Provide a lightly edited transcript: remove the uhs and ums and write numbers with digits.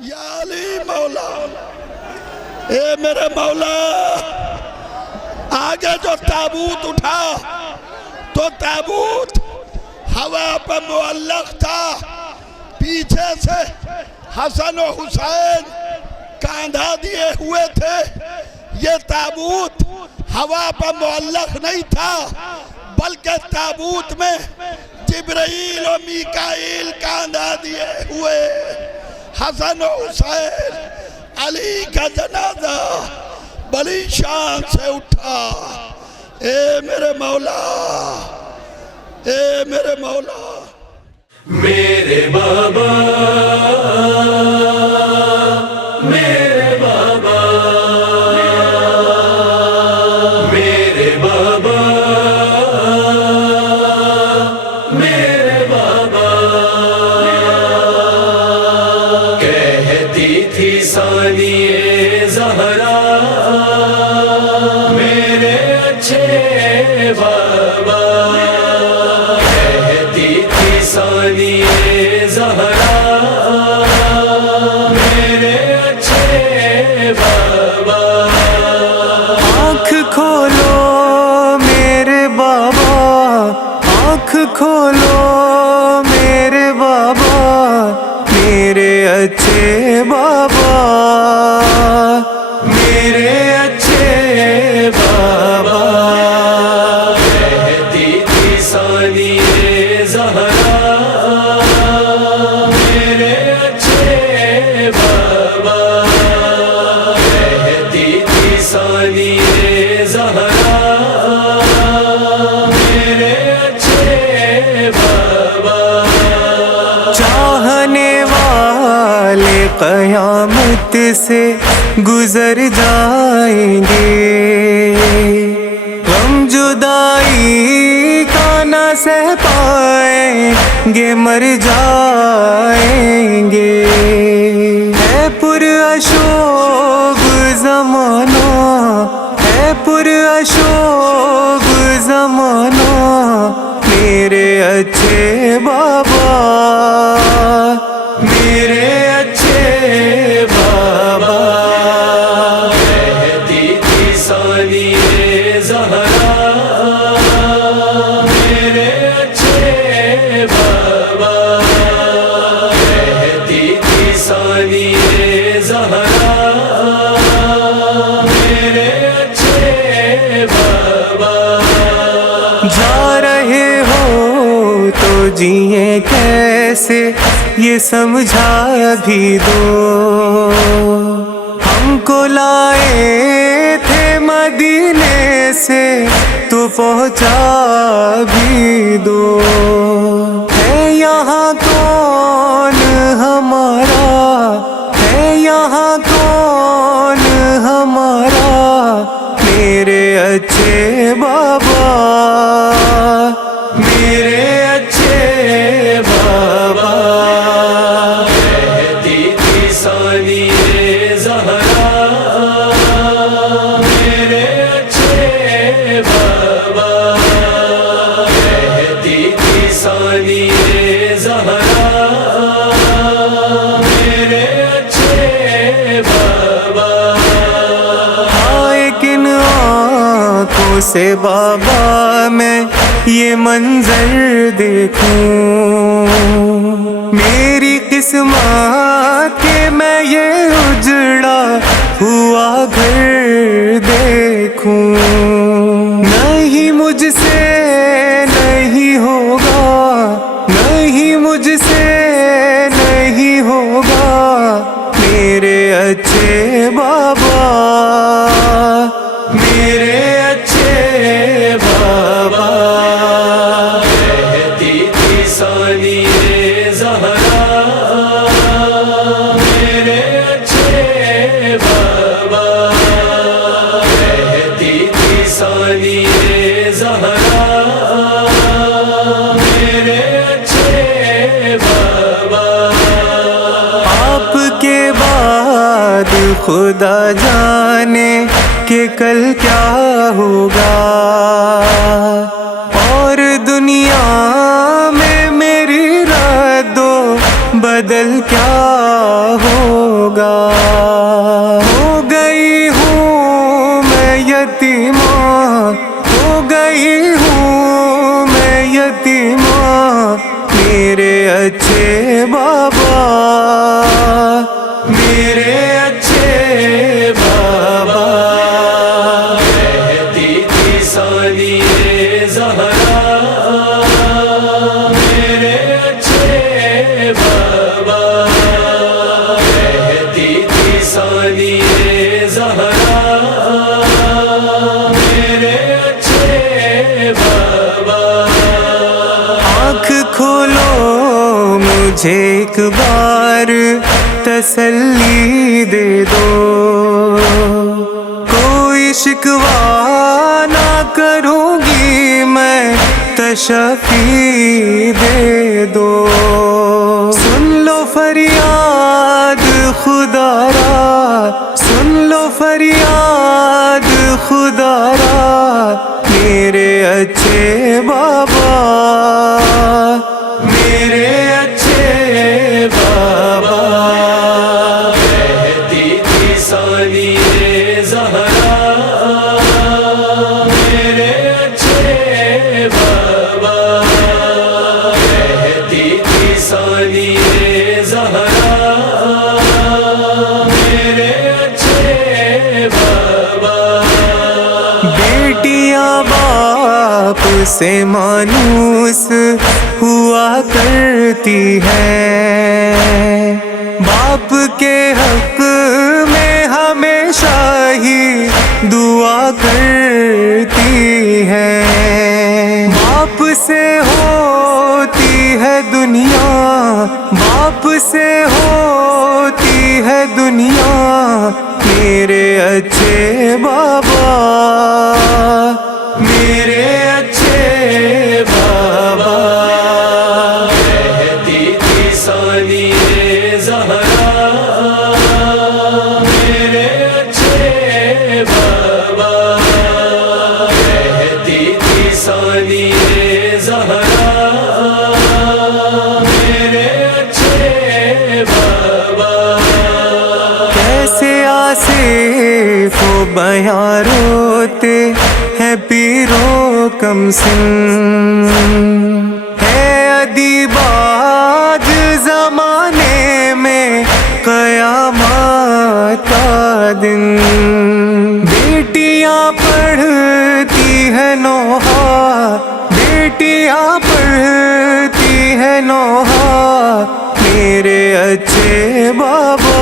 یا علی مولا، اے میرے مولا، آگے جو تابوت اٹھا تو تابوت ہوا پہ معلق تھا، پیچھے سے حسن و حسین کاندھا دیے ہوئے تھے۔ یہ تابوت ہوا پہ معلق نہیں تھا، بلکہ تابوت میں جبرائیل و میکائیل کاندھا دیے ہوئے حسن و حسین علی کا جنازہ بڑی شان سے اٹھا۔ اے میرے مولا، اے میرے مولا، میرے بابا، میرے بابا، میرے بابا، میرے بابا، کہتی تھی ثانیہ زہرا میرے اچھے بابا، کہتی تھی ثانیہ زہرا میرے اچھے بابا۔ آنکھ کھولو میرے بابا، آنکھ کھولو میرے بابا، میرے اچھے بابا، میرے اچھے بابا۔ کہتی تھی ثانیہ زہرا میرے اچھے بابا، کہتی تھی ثانیہ زہرا میرے اچھے بابا۔ چاہنے والے قیامت سے گزر جائیں گے، غم جدائی کا نہ سہ پائیں گے، مر جائیں گے۔ ہے پر اشوب زمانہ، ہے پر اشوب زمانہ، میرے اچھے بابا، میرے اچھے بابا۔ کہتی تھی ثانیہ زہرا میرے اچھے بابا، کہتی تھی ثانیہ زہرا میرے اچھے بابا۔ جا رہے ہو تو جیے کیسے یہ سمجھا بھی دو، ہم کو لائے تھے مدینے سے تو پہنچا بھی دو۔ ہے یہاں کون ہمارا، ہے یہاں کون ہمارا، میرے اچھے بابا، میرے اچھے بابا۔ کہتی تھی ثانیہ زہرا میرے اچھے بابا، کہتی تھی ثانیہ زہرا میرے اچھے بابا۔ ہائے کن آنکھوں سے بابا میں یہ منظر دیکھوں، میری قسمت کہ میں یہ اجڑا ہوا گھر دیکھوں۔ نہیں مجھ سے نہیں ہوگا، نہیں مجھ سے نہیں ہوگا، میرے اچھے بابا، میرے اچھے بابا۔ کہتی تھی ثانیہ زہرا میرے اچھے بابا، کہتی تھی ثانیہ زہرا میرے اچھے بابا۔ آپ کے بعد خدا جانے کہ کل کیا ہوگا، اور دنیا میں میری رد و بدل کیا ہوگا۔ ہوگا. ہو گئی ہوں میں یتیمہ، ہو گئی ہوں میں یتیمہ، میرے اچھے بابا، میرے اچھے بابا. کہتی تھی ثانی زہرا میرے اچھے بابا، کہتی تھی ثانی زہرا میرے اچھے بابا. آنکھ کھولو مجھے ایک بار تسلی دے دو، کوئی شکوہ نہ کروں گی میں، تشفی دے دو. سن لو فریاد خدا را، سن لو فریاد خدا را، میرے اچھے بابا، میرے اچھے بابا. کہتی تھی ثانی زہرا میرے اچھے بابا، کہتی تھی ثانی زہرا میرے اچھے بابا. بیٹیاں باپ سے مانوس ہوا کرتی ہیں، باپ کے حق میں ہمیشہ ہی دعا کرتی ہیں. باپ سے ہوتی ہے دنیا، باپ سے ہوتی ہے دنیا، میرے اچھے بابا، میرے اچھے بابا. کہتی تھی ثانی زہرا میرے اچھے بابا، کہتی تھی ثانی زہرا میرے اچھے بابا. کیسے آصف و بیاں روتے ہیں پیرو کم سن، ہے ادیب آج زمانے میں قیامت کا دن. بیٹیاں پڑھتی ہے نوحہ، بیٹیاں پڑھتی ہے نوحہ، میرے اچھے بابا،